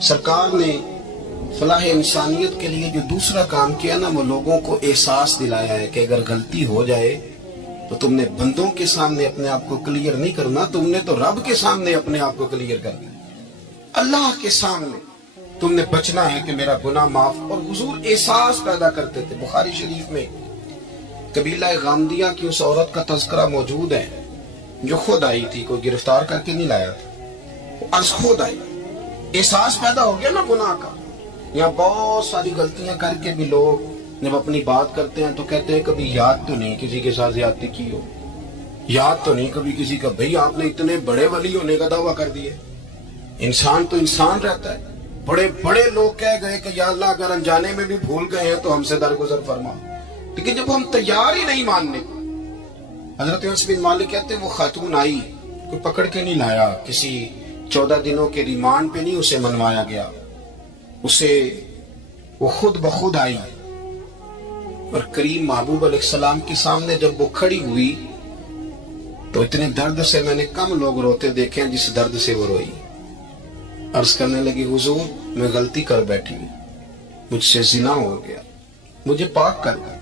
سرکار نے فلاح انسانیت کے لیے جو دوسرا کام کیا نا، وہ لوگوں کو احساس دلایا ہے کہ اگر غلطی ہو جائے تو تم نے بندوں کے سامنے اپنے آپ کو کلیئر نہیں کرنا، تم نے تو رب کے سامنے اپنے آپ کو کلیئر کرنا، اللہ کے سامنے تم نے بچنا ہے کہ میرا گناہ معاف۔ اور حضور احساس پیدا کرتے تھے۔ بخاری شریف میں قبیلہ غامدیہ کی اس عورت کا تذکرہ موجود ہے جو خود آئی تھی، کوئی گرفتار کر کے نہیں لایا تھا، وہ از خود آئی۔ احساس پیدا ہو گیا نا گناہ کا۔ یہاں بہت ساری غلطیاں کر کے بھی لوگ جب اپنی بات کرتے ہیں تو کہتے ہیں کبھی یاد تو نہیں کسی کے ساتھ زیادتی کی ہو، یاد تو نہیں کبھی کسی کا، بھئی آپ نے اتنے بڑے ولی ہونے کا دعویٰ کر دیا۔ انسان تو انسان رہتا ہے۔ بڑے بڑے لوگ کہہ گئے کہ یا اللہ اگر انجانے میں بھی بھول گئے ہیں تو ہم سے درگزر فرما، لیکن جب ہم تیار ہی نہیں ماننے کو۔ حضرت انس بن مالک کہتے ہیں وہ خاتون آئی، کوئی پکڑ کے نہیں لایا، کسی 14 دنوں کے ریمانڈ پہ نہیں اسے منوایا گیا، اسے وہ خود بخود آئی۔ اور کریم محبوب علیہ السلام کے سامنے جب وہ کھڑی ہوئی تو اتنے درد سے میں نے کم لوگ روتے دیکھے ہیں جس درد سے وہ روئی۔ عرض کرنے لگی حضور میں غلطی کر بیٹھی ہوں، مجھ سے زنا ہو گیا، مجھے پاک کر دیں۔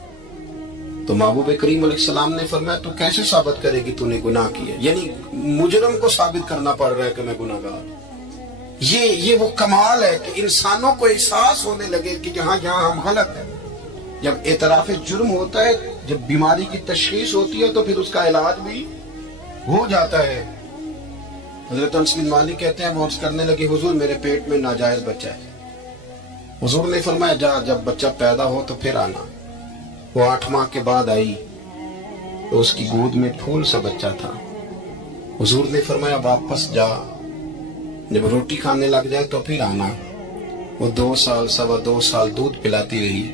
تو محبوب کریم علیہ السلام نے فرمایا تو کیسے ثابت کرے گی تو نے گناہ کیا؟ یعنی مجرم کو ثابت کرنا پڑ رہا ہے کہ میں گناہ گار ہوں۔ یہ وہ کمال ہے کہ انسانوں کو احساس ہونے لگے کہ جہاں ہم غلط ہیں۔ جب اعتراف جرم ہوتا ہے، جب بیماری کی تشخیص ہوتی ہے تو پھر اس کا علاج بھی ہو جاتا ہے۔ حضرت انس بن مالک کہتے ہیں وہ عرض کرنے لگے حضور میرے پیٹ میں ناجائز بچہ ہے۔ حضور نے فرمایا جا جب بچہ پیدا ہو تو پھر آنا۔ وہ 8 ماہ کے بعد آئی تو اس کی گود میں پھول سا بچہ تھا۔ حضور نے فرمایا واپس جا، جب روٹی کھانے لگ جائے تو پھر آنا۔ وہ 2 سال 2.25 سال دودھ پلاتی رہی،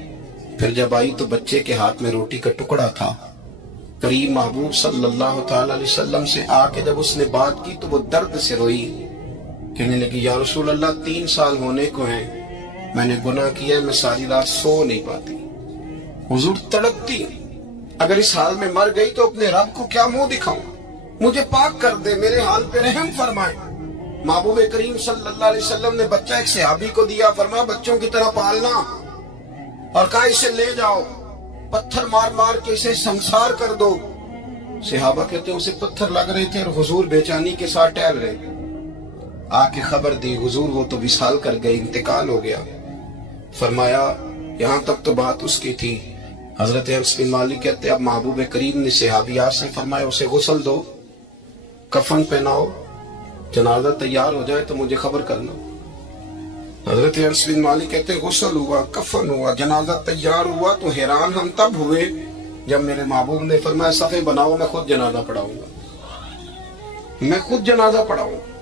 پھر جب آئی تو بچے کے ہاتھ میں روٹی کا ٹکڑا تھا۔ کریم محبوب صلی اللہ تعالی علیہ وسلم سے آ کے جب اس نے بات کی تو وہ درد سے روئی، کہنے لگی یا رسول اللہ 3 سال ہونے کو ہیں، میں نے گناہ کیا ہے، میں ساری رات سو نہیں پاتی۔ حضور تڑپتی، اگر اس حال میں مر گئی تو اپنے رب کو کیا منہ دکھاؤں، مجھے پاک کر دے، میرے حال پہ رحم فرمائے۔ محبوب کریم صلی اللہ علیہ وسلم نے بچہ ایک صحابی کو دیا، فرمایا بچوں کی طرح پالنا، اور کہا اسے لے جاؤ، پتھر مار مار کے اسے سنسار کر دو۔ صحابہ کہتے ہیں اسے پتھر لگ رہے تھے اور حضور بے چینی کے ساتھ ٹہل رہے۔ آ کے خبر دی حضور وہ تو وصال کر گئے، انتقال ہو گیا۔ فرمایا یہاں تک تو بات اس کی تھی۔ حضرت انس بن مالک کہتے اب محبوب کریم نے صحابیات سے فرمایا اسے غسل دو، کفن پہناؤ، جنازہ تیار ہو جائے تو مجھے خبر کرنا۔ حضرت انس بن مالک کہتے ہیں غسل ہوا، کفن ہوا، جنازہ تیار ہوا تو حیران ہم تب ہوئے جب میرے محبوب نے فرمایا صفے بناؤ میں خود جنازہ پڑھاؤں گا، میں خود جنازہ پڑھاؤں گا۔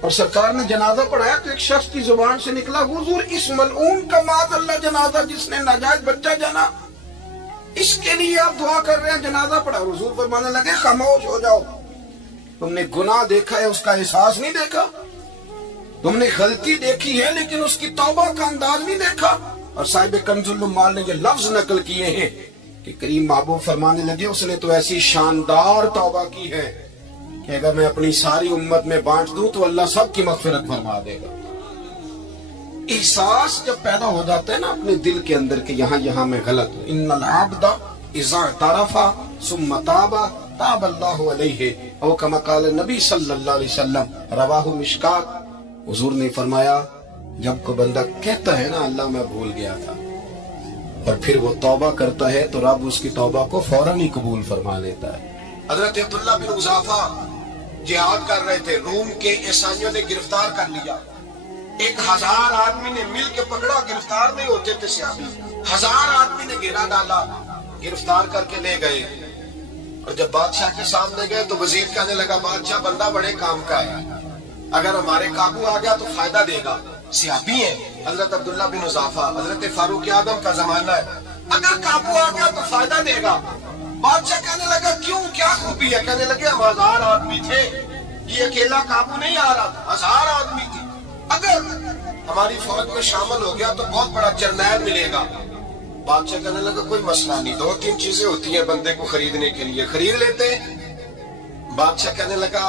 اور سرکار نے جنازہ پڑھایا تو ایک شخص کی زبان سے نکلا حضور اس ملعون کا معاذ اللہ جنازہ جس نے ناجائز بچہ جنا، اس کے لیے آپ دعا کر رہے ہیں، جنازہ پڑھا۔ حضور فرمانے لگے خاموش ہو جاؤ، تم نے گناہ دیکھا ہے اس کا احساس نہیں دیکھا، تم نے غلطی دیکھی ہے لیکن اس کی توبہ کا انداز نہیں دیکھا۔ اور صاحب کنز العمال نے یہ لفظ نقل کیے ہیں کہ کریم محبوب فرمانے لگے اس نے تو ایسی شاندار توبہ کی ہے کہ اگر میں اپنی ساری امت میں بانٹ دوں تو اللہ سب کی مغفرت فرما دے گا۔ احساس جب پیدا ہو جاتا ہے نا اپنے دل کے اندر کہ یہاں میں غلط ہوں، ان العبد اذا اعترف ثم تاب تاب اللہ علیہ او کما قال نبی صلی اللہ علیہ وسلم، رواہ مشکات۔ حضور نے فرمایا جب کوئی بندہ کہتا ہے نا اللہ میں بھول گیا تھا اور پھر وہ توبہ کرتا ہے تو رب اس کی توبہ کو فوراً ہی قبول فرما لیتا ہے۔ حضرت عبداللہ بن حذافہ جہاد کر رہے تھے، روم کے عیسائیوں نے گرفتار کر لیا، 1000 آدمی نے مل کے پکڑا، گرفتار نہیں ہوتے تھے صحابی، 1000 آدمی نے گھیرا ڈالا، گرفتار کر کے لے گئے۔ اور جب بادشاہ کے سامنے گئے تو وزیر کہنے لگا بادشاہ بندہ بڑے کام کا ہے، اگر ہمارے قابو آ گیا تو فائدہ دے گا، صحابی ہیں حضرت عبداللہ بن حذافہ، حضرت فاروق اعظم کا زمانہ ہے، اگر قابو آ گیا تو فائدہ دے گا۔ بادشاہ کہنے لگا کیوں کیا خوبی ہے؟ کہنے لگے ہم 1000 آدمی تھے، یہ اکیلا قابو نہیں آ رہا تھا، 1000 آدمی تھے، اگر ہماری فوج میں شامل ہو گیا تو بہت بڑا جرنیل ملے گا۔ بادشاہ کہنے لگا کوئی مسئلہ نہیں، 2-3 چیزیں ہوتی ہیں بندے کو خریدنے کے لیے، خرید لیتے ہیں۔ بادشاہ کہنے لگا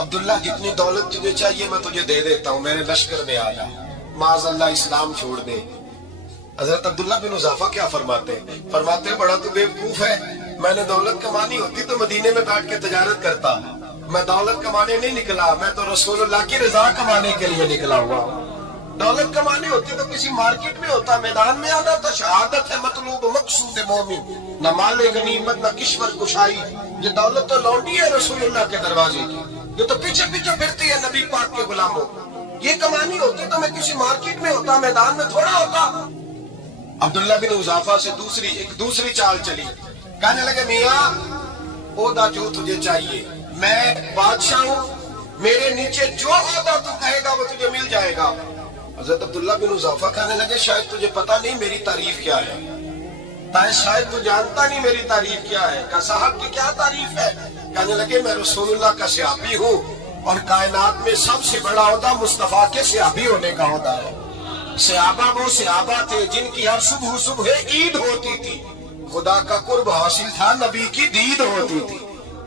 عبداللہ جتنی دولت تجھے چاہیے میں تجھے دے دیتا ہوں، میرے لشکر میں آ جا، معاذ اللہ اسلام چھوڑ دے۔ حضرت عبداللہ بن حذافہ کیا فرماتے ہیں؟ فرماتے ہیں بڑا تو بیوقوف ہے، میں نے دولت کمانی ہوتی تو مدینے میں بیٹھ کے تجارت کرتا، میں دولت کمانے نہیں نکلا، میں تو رسول اللہ کی رضا کمانے کے لیے نکلا ہوا۔ دولت کمانی ہوتی تو کسی مارکیٹ میں ہوتا، میدان میں آنا تو شہادت ہے مطلوب مقصود مومن، نہ مال غنیمت نہ کشور کشائی، یہ دولت تو لوٹی ہے رسول اللہ کے دروازے کی، یہ تو پیچھے پیچھے پھرتی ہے نبی پاک کے غلاموں، یہ کمانی ہوتی تو میں کسی مارکیٹ میں ہوتا، میدان میں تھوڑا ہوتا۔ عبداللہ بن حذافہ سے دوسری چال چلی، کہنے لگے میاں عہدہ جو تجھے چاہیے، میں بادشاہ ہوں، میرے نیچے جو عہدہ تو کہے گا وہ تجھے مل جائے گا۔ حضرت عبداللہ بن حذافہ کہنے لگے شاید تجھے پتہ نہیں میری تعریف کیا ہے، شاید تو جانتا نہیں میری تعریف کیا ہے۔ کہ صاحب کی کیا تعریف ہے؟ کہنے لگے میں رسول اللہ کا صحابی ہوں اور کائنات میں سب سے بڑا عہدہ مصطفیٰ کے صحابی ہونے کا عہدہ ہے۔ صحابہ وہ صحابہ تھے جن کی ہر صبح عید ہوتی تھی، خدا کا قرب حاصل تھا، نبی کی دید ہوتی تھی۔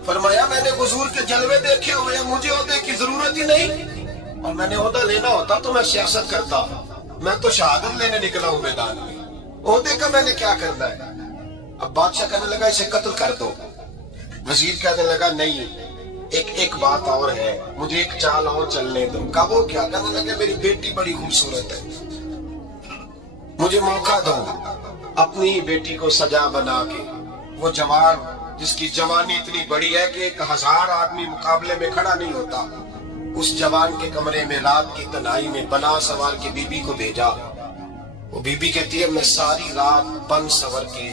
فرمایا میں نے حضور کے جلوے دیکھے ہوئے، مجھے عہدے کی ضرورت ہی نہیں، اور میں نے عہدہ لینا ہوتا تو میں سیاست کرتا، میں تو شہادت لینے نکلا ہوں میدان میں، عہدے کا میں نے کیا کرنا ہے۔ اب بادشاہ کہنے لگا اسے قتل کر دو، وزیر کہنے لگا نہیں ایک بات اور ہے، مجھے ایک چال اور چلنے دو۔ کہا وہ کیا؟ کہنے لگے میری بیٹی بڑی خوبصورت ہے، مجھے موقع دو اپنی ہی بیٹی کو سجا بنا کے، وہ جوان جس کی جوانی اتنی بڑی ہے کہ 1000 آدمی مقابلے میں کھڑا نہیں ہوتا، اس جوان کے کمرے میں رات کی تنہائی میں بنا سوار کے بی بی کو بھیجا۔ وہ بی بی کہتی ہے میں ساری رات بن سور کے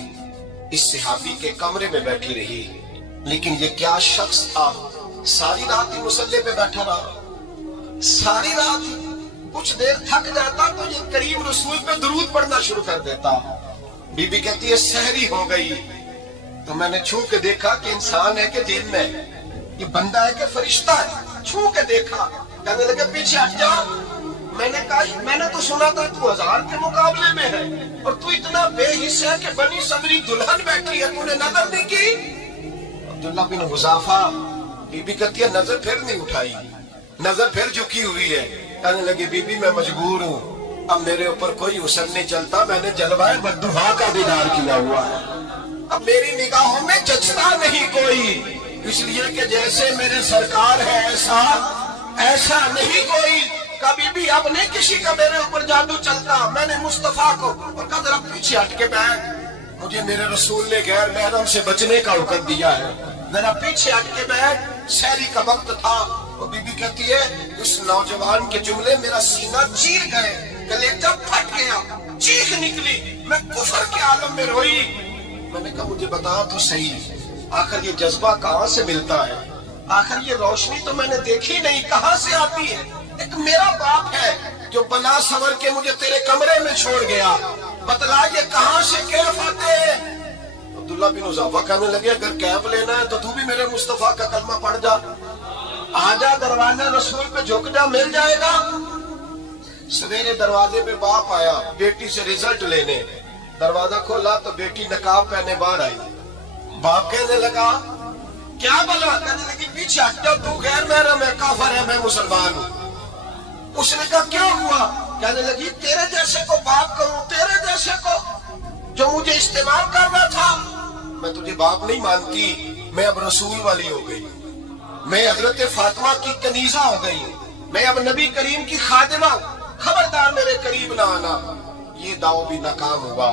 اس صحابی کے کمرے میں بیٹھی رہی، لیکن یہ کیا شخص تھا، ساری رات ہی مسلح پہ بیٹھا رہا، ساری رات کچھ دیر تھک جاتا تو یہ کریم رسول پہ درود پڑھنا شروع کر دیتا۔ بی بی کہتی ہے سحری ہو گئی تو میں نے چھو کے دیکھا کہ انسان ہے کہ جن میں، یہ بندہ ہے کہ فرشتہ ہے، چھو کے دیکھا، کہنے لگے پیچھے ہٹ جا۔ میں نے کہا میں نے تو سنا تھا تو 1000 کے مقابلے میں ہے اور تو اتنا بے حس ہے کہ بنی سمری دلہن بیٹھی ہے، تو نے نظر نہیں کی۔ عبداللہ بن حذافہ، بی بی کہتی ہے نظر پھر نہیں اٹھائی، نظر پھر جھکی ہوئی ہے۔ کہنے لگی بی بی میں مجبور ہوں، اب میرے اوپر کوئی حسن نہیں چلتا، میں نے جلوہ بددعا کا دیدار کیا ہوا ہے، اب میری نگاہوں میں جچتا نہیں کوئی، اس لیے کہ جیسے میرے سرکار ہے ایسا نہیں کوئی، کبھی بھی اب نہیں کسی کا میرے اوپر جادو چلتا۔ میں نے مصطفیٰ کو اور کہا ذرا پیچھے ہٹ کے بیٹھ، مجھے میرے رسول نے غیر محرم سے بچنے کا حکم دیا ہے، ذرا پیچھے ہٹ کے بیٹھ۔ سحری کا وقت تھا، وہ بی بی کہتی ہے اس نوجوان کے جملے میرا سینہ چیر گئے، کلیجہ پھٹ گیا، چیخ نکلی، میں کفر کے عالم میں روئی۔ میں نے کہا مجھے بتا تو صحیح، آخر یہ جذبہ کہاں سے ملتا ہے، آخر یہ روشنی تو میں نے دیکھی نہیں، کہاں سے آتی ہے؟ ایک میرا باپ ہے جو بنا سور کے مجھے تیرے کمرے میں چھوڑ گیا، بتلا یہ کہاں سے کیف آتے ہیں؟ عبداللہ بن حذافہ کہنے لگے اگر کیف لینا ہے تو بھی میرے مصطفیٰ کا کلمہ پڑھ جا، آجا دروازے رسول پہ جھک جا، مل جائے گا۔ سویرے دروازے پہ باپ آیا بیٹی سے رزلٹ لینے، دروازہ کھولا تو بیٹی نقاب پہنے باہر آئی، باپ کہنے لگا کیا بلا؟ کہنے لگی پیچھے ہٹ جا، تو غیر محرم ہے، کافر ہے، میں مسلمان ہوں۔ اس نے کہا کیا ہوا؟ کہنے لگی تیرے جیسے کو باپ کروں، تیرے جیسے کو جو مجھے استعمال کرنا تھا، میں تجھے باپ نہیں مانتی، میں اب رسول والی ہو گئی، میں حضرت فاطمہ کی کنیزہ ہو گئی، میں اب نبی کریم کی خادمہ ہوں، خبردار میرے قریب نہ آنا۔ یہ دعو بھی ناکام ہوا۔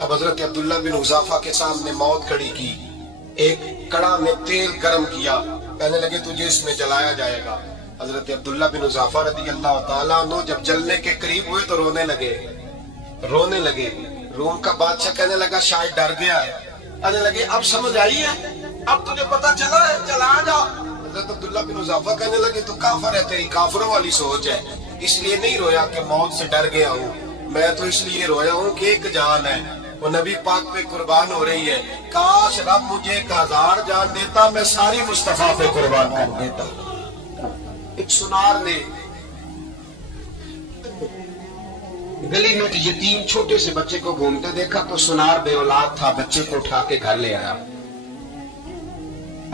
اب حضرت عبداللہ بن حذافہ کے سامنے موت کھڑی کی، ایک کڑا میں تیل گرم کیا، کہنے لگے تجھے اس میں جلایا جائے گا۔ حضرت عبداللہ بن حذافہ رضی اللہ تعالیٰ عنہ جب جلنے کے قریب ہوئے تو رونے لگے۔ روم کا بادشاہ کہنے لگا شاید ڈر گیا ہے، کہنے لگے اب سمجھ آئی ہے، اب تجھے پتا چلا ہے، چلا جا۔ حضرت عبداللہ بن حذافہ کہنے لگے تو کافر ہے، تیری کافروں والی سوچ ہے، اس لیے نہیں رویا کہ موت سے ڈر گیا ہوں، میں تو اس لیے رویا ہوں کہ ایک جان ہے وہ نبی پاک پہ قربان ہو رہی ہے، کاش رب مجھے 1000 جان دیتا، میں ساری مصطفیٰ پہ قربان کر دیتا۔ ایک سنار نے گلی میں یتیم چھوٹے سے بچے کو گھومتے دیکھا تو سنار بے اولاد تھا، بچے کو اٹھا کے گھر لے آیا،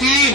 3,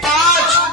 5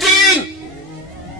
3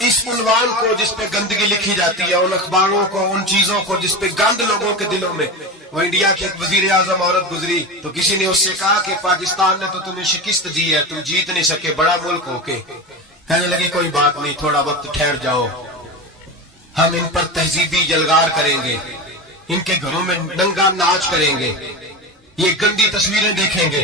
اس عنوان کو جس پہ گندگی لکھی جاتی ہے، ان اخباروں کو، ان چیزوں کو جس پہ گند لوگوں کے دلوں میں. وہ انڈیا کی ایک وزیر اعظم عورت گزری تو کسی نے اس سے کہا کہ پاکستان نے تو تمہیں شکست دی ہے، تم جیت نہیں سکے بڑا ملک ہو کے. کہنے لگی کوئی بات نہیں، تھوڑا وقت ٹھہر جاؤ، ہم ان پر تہذیبی جلگار کریں گے، ان کے گھروں میں ننگا ناچ کریں گے، یہ گندی تصویریں دیکھیں گے،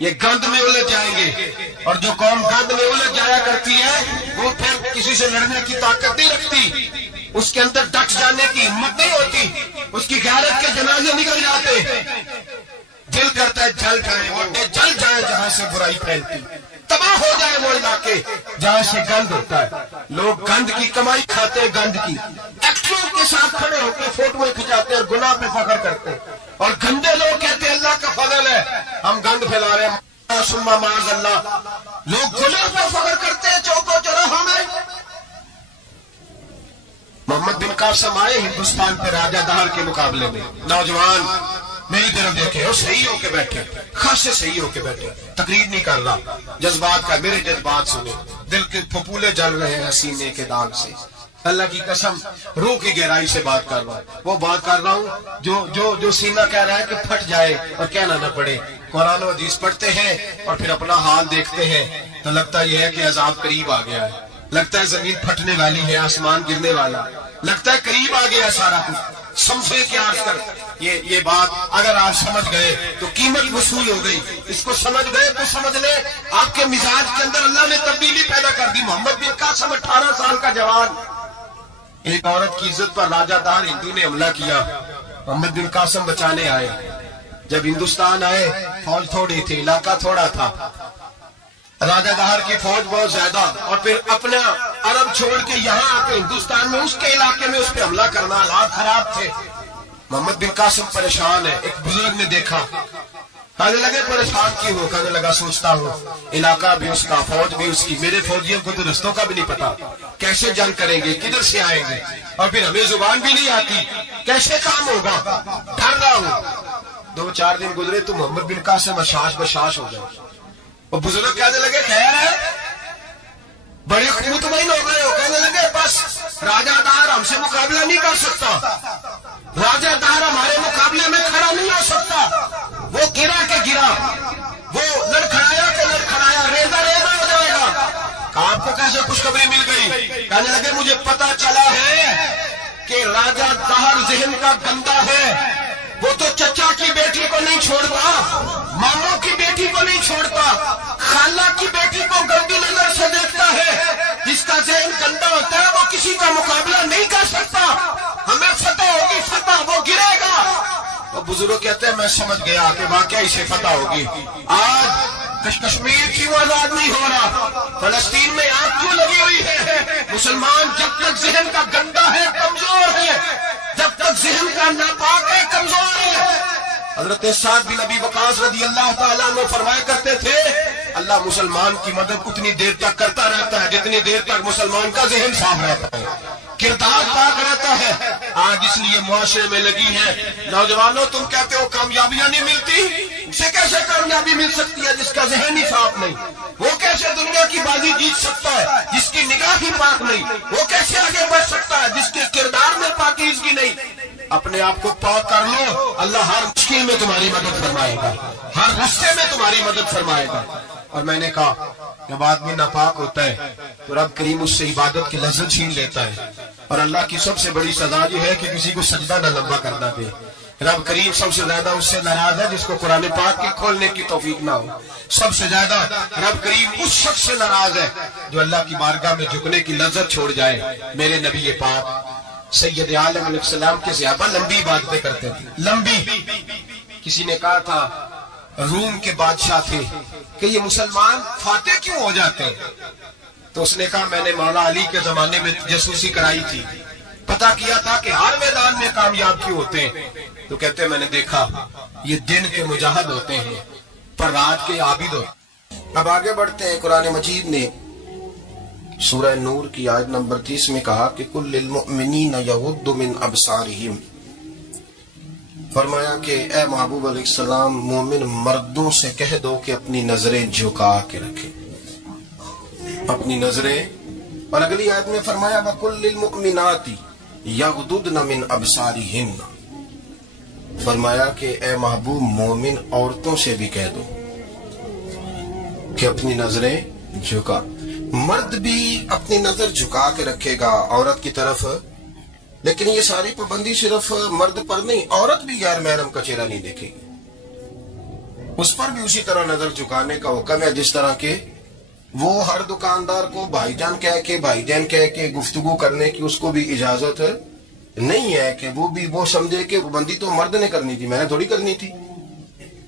یہ گند میں الجھ جائیں گے. اور جو قوم گند میں الجھ جایا کرتی ہے وہ پھر کسی سے لڑنے کی طاقت نہیں رکھتی، اس کے اندر ڈٹ جانے کی ہمت نہیں ہوتی، اس کی غیرت کے جنازے نکل جاتے. دل کرتا ہے جل جائیں، موٹے جل جائیں جہاں سے برائی پھیلتی، تباہ ہو جائے وہ علاقے جہاں سے گند ہوتا ہے. لوگ گند کی کمائی کھاتے ہیں، گند کی ایکٹروں کے ساتھ کھڑے ہو کے فوٹویں کھنچاتے ہیں اور گناہ پہ فخر کرتے ہیں. اور گندے لوگ کہتے ہیں اللہ کا فضل ہے ہم گند پھیلا رہے ہیں، ثم معاذ اللہ. لوگ گناہ پہ فخر کرتے ہیں چوکوں چوراہوں میں. محمد بن قاسم آئے ہندوستان پہ راجہ دہر کے مقابلے میں، نوجوان میری طرف دیکھے اور صحیح ہو کے بیٹھے، خاصے صحیح ہو کے بیٹھے، تقریر نہیں کر رہا، جذبات کا میرے جذبات سنے، دل کے پھپولے جل رہے ہیں سینے کے داغ سے. اللہ کی قسم روح کی گہرائی سے بات کر رہا ہوں، وہ بات کر رہا ہوں جو سینہ کہہ رہا ہے کہ پھٹ جائے اور کہنا نہ پڑے. قرآن و حدیث پڑھتے ہیں اور پھر اپنا حال دیکھتے ہیں تو لگتا یہ ہے کہ عذاب قریب آ گیا ہے، لگتا ہے زمین پھٹنے والی ہے، آسمان گرنے والا، لگتا ہے قریب آ گیا سارا کچھ. سمجھے کہ آج کر یہ بات اگر آپ سمجھ گئے تو قیمت وصول ہو گئی. اس کو سمجھ گئے تو سمجھ لیں آپ کے مزاج کے اندر اللہ نے تبدیلی پیدا کر دی. محمد بن قاسم 18 سال کا جوان، ایک عورت کی عزت پر راجہ دار ہندو نے حملہ کیا، محمد بن قاسم بچانے آئے. جب ہندوستان آئے فوج تھوڑی تھی، علاقہ تھوڑا تھا، راجہ دہر کی فوج بہت زیادہ، اور پھر اپنا عرب چھوڑ کے یہاں آ کے ہندوستان میں اس کے علاقے میں اس پہ حملہ کرنا، حالات خراب تھے. محمد بن قاسم پریشان ہے. ایک بزرگ نے دیکھا، کہنے لگے پریشان کیوں ہو؟ کہنے لگا سوچتا ہوں علاقہ بھی اس کا، فوج بھی اس کی، میرے فوجیوں کو تو رستوں کا بھی نہیں پتا، کیسے جنگ کریں گے، کدھر سے آئیں گے، اور پھر ہمیں زبان بھی نہیں آتی، کیسے کام ہوگا، ڈر رہا ہوں. 2-4 دن گزرے تو محمد بن قاسم اشاش بشاش ہو گئے. وہ بزرگ کہنے لگے خیر ہے، بڑے مطمئن ہو گئے ہو. کہنے لگے بس راجہ دہر ہم سے مقابلہ نہیں کر سکتا، راجہ دہر ہمارے مقابلے میں کھڑا نہیں ہو سکتا. وہ گرا کے گرا، وہ لڑکھڑایا کہ لڑکھڑایا، ریزہ ریزہ ہو جائے گا. آپ کو کیسے خوشخبری مل گئی؟ کہنے لگے مجھے پتا چلا ہے کہ راجہ دہر ذہن کا گندا ہے، وہ تو چچا کی بیٹی کو نہیں چھوڑتا، ماموں کی بیٹی کو نہیں چھوڑتا، خالہ کی بیٹی کو گندی نظر سے دیکھتا ہے. جس کا ذہن گندا ہوتا ہے وہ کسی کا مقابلہ نہیں کر سکتا. ہمیں فتح ہوگی، فتح، وہ گرے گا. وہ بزرگ کہتے ہیں میں سمجھ گیا کہ واقعی اسے فتح ہوگی. آج کشمیر کیوں آزاد نہیں ہو رہا، فلسطین میں آگ کیوں لگی ہوئی ہے؟ مسلمان جب تک ذہن کا گندا ہے کمزور ہے، جب تک ذہن کا ناپاک ہے کمزور ہے. حضرت سعد بن ابی وقاص رضی اللہ تعالیٰ عنہ فرمایا کرتے تھے اللہ مسلمان کی مدد اتنی دیر تک کرتا رہتا ہے جتنی دیر تک مسلمان کا ذہن صاف رہتا ہے، کردار پاک رہتا ہے. آج اس لیے معاشرے میں لگی ہے. نوجوانوں تم کہتے ہو کامیابیاں نہیں ملتی، اسے کیسے کامیابی مل سکتی ہے جس کا ذہن ہی صاف نہیں؟ وہ کیسے دنیا کی بازی جیت سکتا ہے جس کی نگاہ ہی پاک نہیں؟ وہ کیسے آگے بڑھ سکتا ہے جس کے کردار میں پاکیزگی نہیں؟ اپنے آپ کو پاک کر لو، اللہ ہر مشکل میں تمہاری مدد فرمائے گا، ہر راستے میں تمہاری مدد فرمائے گا. اور میں نے کہا جب آدمی ناپاک ہوتا ہے تو رب کریم اس سے عبادت کی لذت چھین لیتا ہے. اور اللہ کی سب سے بڑی سزا یہ ہے کہ کسی کو سجدہ نہ لمبا کرنا دے. رب کریم سب سے زیادہ اس سے ناراض ہے جس کو قرآن پاک کے کھولنے کی توفیق نہ ہو. سب سے زیادہ رب کریم اس شخص سے ناراض ہے جو اللہ کی بارگاہ میں جھکنے کی لذت چھوڑ جائے. میرے نبی پاک سید عالم علیہ السلام کے صحابہ لمبی عبادتیں کرتے تھے، لمبی. کسی نے کہا تھا روم کے بادشاہ تھے کہ یہ مسلمان فاتح کیوں ہو جاتے ہیں؟ تو اس نے کہا میں نے مولا علی کے زمانے میں جاسوسی کرائی تھی، پتا کیا تھا کہ ہر میدان میں کامیاب کیوں ہوتے ہیں. تو کہتے ہیں میں نے دیکھا یہ دن کے مجاہد ہوتے ہیں پر رات کے عابد ہوتے ہیں. اب آگے بڑھتے ہیں. قرآن مجید نے سورہ نور کی آیت نمبر 30 میں کہا کہ کل للمؤمنین یغضوا من ابصارہم، فرمایا کہ اے محبوب علیہ السلام مومن مردوں سے کہہ دو کہ اپنی نظریں جھکا کے رکھیں، اپنی نظریں اور اگلی آیت میں فرمایا وَقُلْ لِلْمُؤْمِنَاتِ يَغْضُضْنَ مِنْ أَبْصَارِهِنَّ، فرمایا کہ اے محبوب مومن عورتوں سے بھی کہہ دو کہ اپنی نظریں جھکا. مرد بھی اپنی نظر جھکا کے رکھے گا عورت کی طرف، لیکن یہ ساری پابندی صرف مرد پر نہیں، عورت بھی غیر محرم کا چہرہ نہیں دیکھے گی، اس پر بھی اسی طرح نظر جھکانے کا حکم ہے جس طرح کہ وہ ہر دکاندار کو بھائی جان کہہ کے بھائی جان کہہ کے گفتگو کرنے کی اس کو بھی اجازت نہیں ہے کہ وہ بھی وہ سمجھے کہ پابندی تو مرد نے کرنی تھی، میں نے تھوڑی کرنی تھی.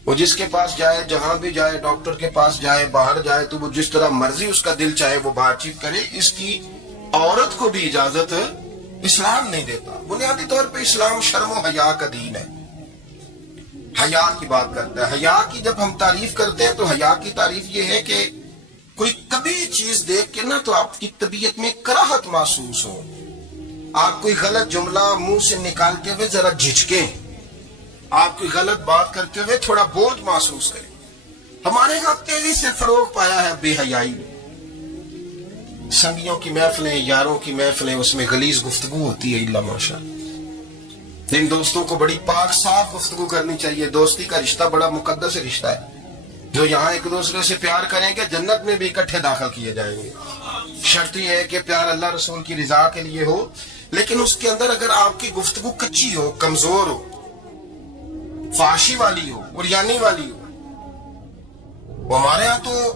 وہ جس کے پاس جائے، جہاں بھی جائے، ڈاکٹر کے پاس جائے، باہر جائے، تو وہ جس طرح مرضی اس کا دل چاہے وہ بات چیت کرے، اس کی عورت کو بھی اجازت اسلام نہیں دیتا. بنیادی طور پہ اسلام شرم و حیا کا دین ہے، حیا کی بات کرتا ہے. حیا کی جب ہم تعریف کرتے ہیں تو حیا کی تعریف یہ ہے کہ کوئی کبھی چیز دیکھ کے نا تو آپ کی طبیعت میں کراہت محسوس ہو، آپ کوئی غلط جملہ منہ سے نکالتے ہوئے ذرا جھجکیں، آپ کوئی غلط بات کرتے ہوئے تھوڑا بوجھ محسوس کریں. ہمارے ہاں تیزی سے فروغ پایا ہے بے حیائی میں. سنگیوں کی محفلیں، یاروں کی محفلیں، اس میں غلیظ گفتگو ہوتی ہے الا ماشاء اللہ. ان دوستوں کو بڑی پاک صاف گفتگو کرنی چاہیے. دوستی کا رشتہ بڑا مقدس رشتہ ہے، جو یہاں ایک دوسرے سے پیار کریں گے جنت میں بھی اکٹھے داخل کیے جائیں گے. شرط یہ ہے کہ پیار اللہ رسول کی رضا کے لیے ہو، لیکن اس کے اندر اگر آپ کی گفتگو کچی ہو، کمزور ہو، فحاشی والی ہو، عریانی والی ہو. وہ ہمارے ہاں تو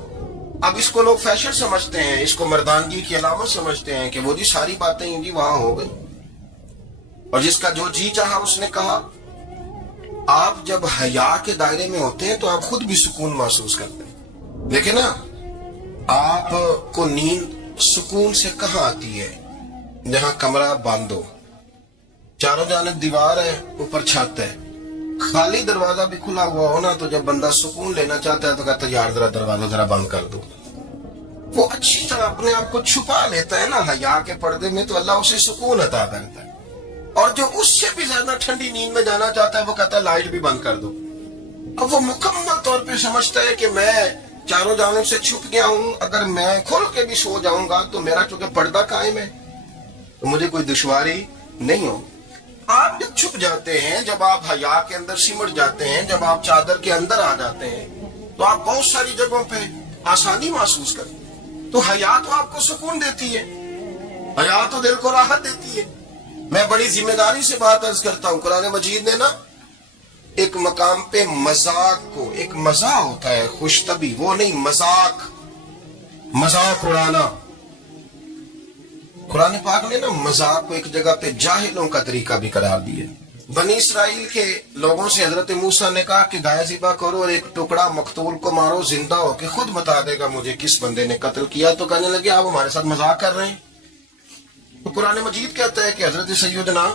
اب اس کو لوگ فیشن سمجھتے ہیں، اس کو مردانگی کی علامت سمجھتے ہیں کہ وہ جی ساری باتیں جی وہاں ہو گئی، اور جس کا جو جی چاہا اس نے کہا. آپ جب حیا کے دائرے میں ہوتے ہیں تو آپ خود بھی سکون محسوس کرتے ہیں. دیکھیں نا، آپ کو نیند سکون سے کہاں آتی ہے؟ جہاں کمرہ بند ہو، چاروں جانب دیوار ہے، اوپر چھت ہے، خالی دروازہ بھی کھلا ہوا ہو نا تو جب بندہ سکون لینا چاہتا ہے تو کہتا ہے یار ذرا دروازہ ذرا بند کر دو. وہ اچھی طرح اپنے آپ کو چھپا لیتا ہے نا حیا کے پردے میں، تو اللہ اسے سکون عطا کرتا ہے. اور جو اس سے بھی زیادہ ٹھنڈی نیند میں جانا چاہتا ہے وہ کہتا ہے لائٹ بھی بند کر دو. اب وہ مکمل طور پہ سمجھتا ہے کہ میں چاروں جانب سے چھپ گیا ہوں، اگر میں کھل کے بھی سو جاؤں گا تو میرا چونکہ پردہ قائم ہے تو مجھے کوئی دشواری نہیں ہو. آپ جب چھپ جاتے ہیں، جب آپ حیا کے اندر سمٹ جاتے ہیں، جب آپ چادر کے اندر آ جاتے ہیں تو آپ بہت ساری جگہوں پہ آسانی محسوس کرتے ہیں. تو حیا تو آپ کو سکون دیتی ہے، حیا تو دل کو راحت دیتی ہے. میں بڑی ذمہ داری سے بات عرض کرتا ہوں، قرآن مجید نے نا ایک مقام پہ مذاق کو، ایک مزاح ہوتا ہے خوش طبی، وہ نہیں مذاق اڑانا. قرآن پاک نے نا مذاق کو ایک جگہ پہ جاہلوں کا طریقہ بھی قرار دیا. بنی اسرائیل کے لوگوں سے حضرت موسیٰ نے کہا کہ گائے ذبح کرو اور ایک ٹکڑا مقتول کو مارو، زندہ ہو کے خود بتا دے گا مجھے کس بندے نے قتل کیا. تو کہنے لگے آپ ہمارے ساتھ مذاق کر رہے ہیں. تو قرآن مجید کہتا ہے کہ حضرت سیدنا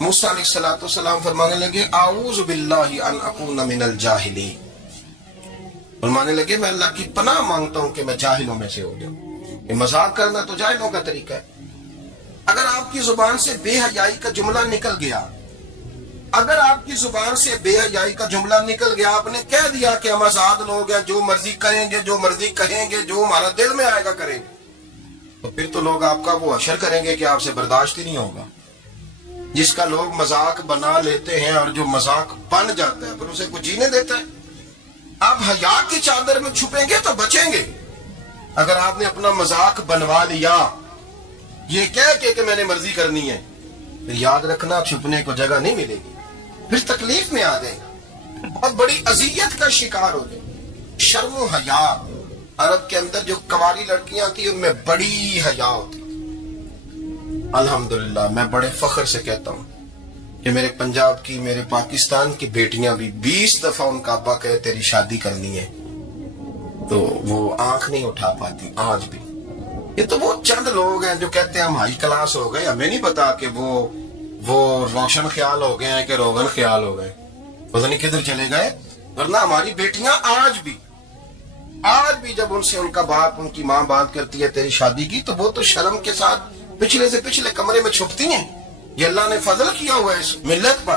موسیٰ علیہ السلام فرمانے لگے اعوذ باللہ ان اکون من الجاہلین، فرمانے لگے میں اللہ کی پناہ مانگتا ہوں کہ میں جاہلوں میں سے ہو جاؤں. یہ مذاق کرنا تو جاہلوں کا طریقہ ہے. اگر آپ کی زبان سے بے حیائی کا جملہ نکل گیا، اگر آپ کی زبان سے بے حیائی کا جملہ نکل گیا، آپ نے کہہ دیا کہ ہم آزاد لوگ ہیں، جو مرضی کریں گے، جو مرضی کہیں گے، جو ہمارا دل میں آئے گا کریں گے، تو پھر تو لوگ آپ کا وہ حشر کریں گے کہ آپ سے برداشت ہی نہیں ہوگا. جس کا لوگ مذاق بنا لیتے ہیں اور جو مذاق بن جاتا ہے پھر اسے کوئی جینے دیتا ہے. آپ حیا کی چادر میں چھپیں گے تو بچیں گے. اگر آپ نے اپنا مذاق بنوا لیا یہ کہہ کے کہ میں نے مرضی کرنی ہے، پھر یاد رکھنا چھپنے کو جگہ نہیں ملے گی، پھر تکلیف میں آ جائے گا، بہت بڑی اذیت کا شکار ہو جائے. شرم و حیا، عرب کے اندر جو کنواری لڑکیاں تھیں ان میں بڑی حیا ہوتی. الحمدللہ میں بڑے فخر سے کہتا ہوں کہ میرے پنجاب کی، میرے پاکستان کی بیٹیاں بھی 20 دفعہ ان کا ابا کہے تیری شادی کرنی ہے تو وہ آنکھ نہیں اٹھا پاتی آج بھی. یہ تو وہ چند لوگ ہیں جو کہتے ہیں ہم ہائی کلاس ہو گئے، ہمیں نہیں پتا کہ وہ روشن خیال ہو گئے ہیں کہ روغن خیال ہو گئے، پتہ نہیں کدھر چلے گئے. ورنہ ہماری بیٹیاں آج بھی جب ان سے ان کا باپ، ان کی ماں بات کرتی ہے تیری شادی کی، تو وہ تو شرم کے ساتھ پچھلے سے پچھلے کمرے میں چھپتی ہیں. یہ اللہ نے فضل کیا ہوا ہے اس ملت پر.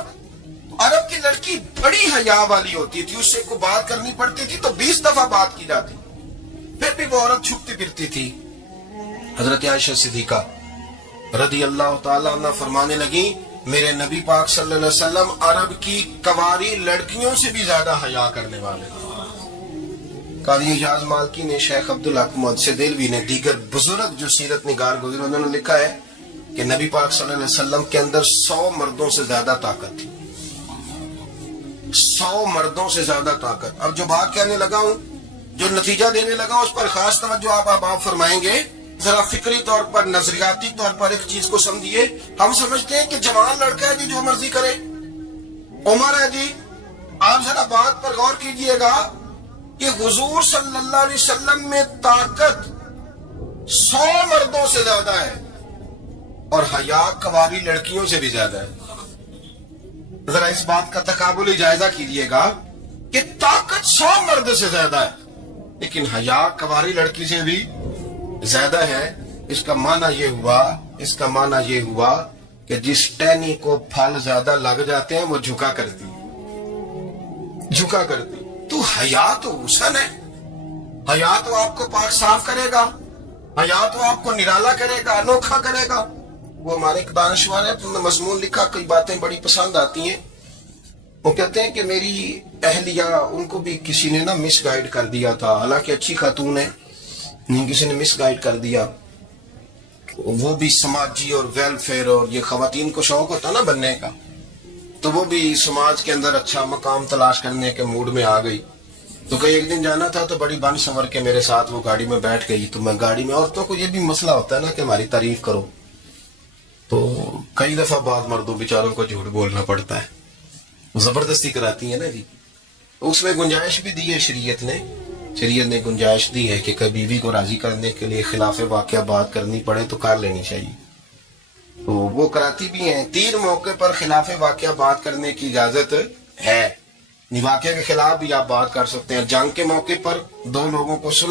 عرب کی لڑکی بڑی حیا والی ہوتی تھی، اس سے کوئی بات کرنی پڑتی تھی تو 20 دفعہ بات کی جاتی، پھر بھی وہ عورت چھپتی پھرتی تھی. حضرت عائشہ صدیقہ رضی اللہ تعالیٰ عنہ فرمانے لگی میرے نبی پاک صلی اللہ علیہ وسلم عرب کی کنواری لڑکیوں سے بھی زیادہ حیا کرنے والے. قاضی اعجاز مالکی نے، شیخ عبدالحق محدث دہلوی نے، دیگر بزرگ جو سیرت نگار گزرے انہوں نے لکھا ہے کہ نبی پاک صلی اللہ علیہ وسلم کے اندر 100 مردوں سے زیادہ طاقت تھی. 100 مردوں سے زیادہ طاقت. اب جو بات کہنے لگا ہوں، جو نتیجہ دینے لگا اس پر خاص توجہ آپ فرمائیں گے. ذرا فکری طور پر، نظریاتی طور پر ایک چیز کو سمجھیے. ہم سمجھتے ہیں کہ جوان لڑکا ہے جی جو مرضی کرے، عمر ہے جی. آپ ذرا بات پر غور کیجئے گا کہ حضور صلی اللہ علیہ وسلم میں طاقت 100 مردوں سے زیادہ ہے اور حیا کنواری لڑکیوں سے بھی زیادہ ہے. ذرا اس بات کا تقابلی جائزہ کیجئے گا کہ طاقت 100 مرد سے زیادہ ہے لیکن حیا کنواری لڑکی سے بھی زیادہ ہے. اس کا معنی یہ ہوا کہ جس ٹہنی کو پھل زیادہ لگ جاتے ہیں وہ جھکا کرتی. تو حیا تو حسن ہے، حیا تو آپ کو پاک صاف کرے گا، حیا تو آپ کو نرالا کرے گا، انوکھا کرے گا. وہ ہمارے ایک دانشور ہے، تم نے مضمون لکھا، کئی باتیں بڑی پسند آتی ہیں. وہ کہتے ہیں کہ میری اہلیہ ان کو بھی کسی نے مس گائیڈ کر دیا تھا، حالانکہ اچھی خاتون ہے، کسی نے مس گائیڈ کر دیا. وہ بھی سماجی اور ویلفیئر اور یہ خواتین کو شوق ہوتا نا بننے کا، تو وہ بھی سماج کے اندر اچھا مقام تلاش کرنے کے موڈ میں آ گئی. تو کئی ایک دن جانا تھا تو بڑی بن سنور کے میرے ساتھ وہ گاڑی میں بیٹھ گئی. تو میں گاڑی میں، عورتوں کو یہ بھی مسئلہ ہوتا ہے نا کہ ہماری تعریف کرو، تو کئی دفعہ بعض مردوں بیچاروں کو جھوٹ بولنا پڑتا ہے، زبردستی کراتی ہیں نا جی. اس میں گنجائش بھی دی ہے شریعت نے گنجائش دی ہے کہ کبھی بیوی کو راضی کرنے کے لیے خلاف واقعہ بات کرنی پڑے تو کر لینی چاہیے. تو وہ کراتی بھی ہیں. 3 موقع پر خلاف واقعہ بات کرنے کی اجازت ہے. واقعہ کے خلاف بھی آپ بات کر سکتے ہیں. جنگ کے موقع پر 2 لوگوں کو صلح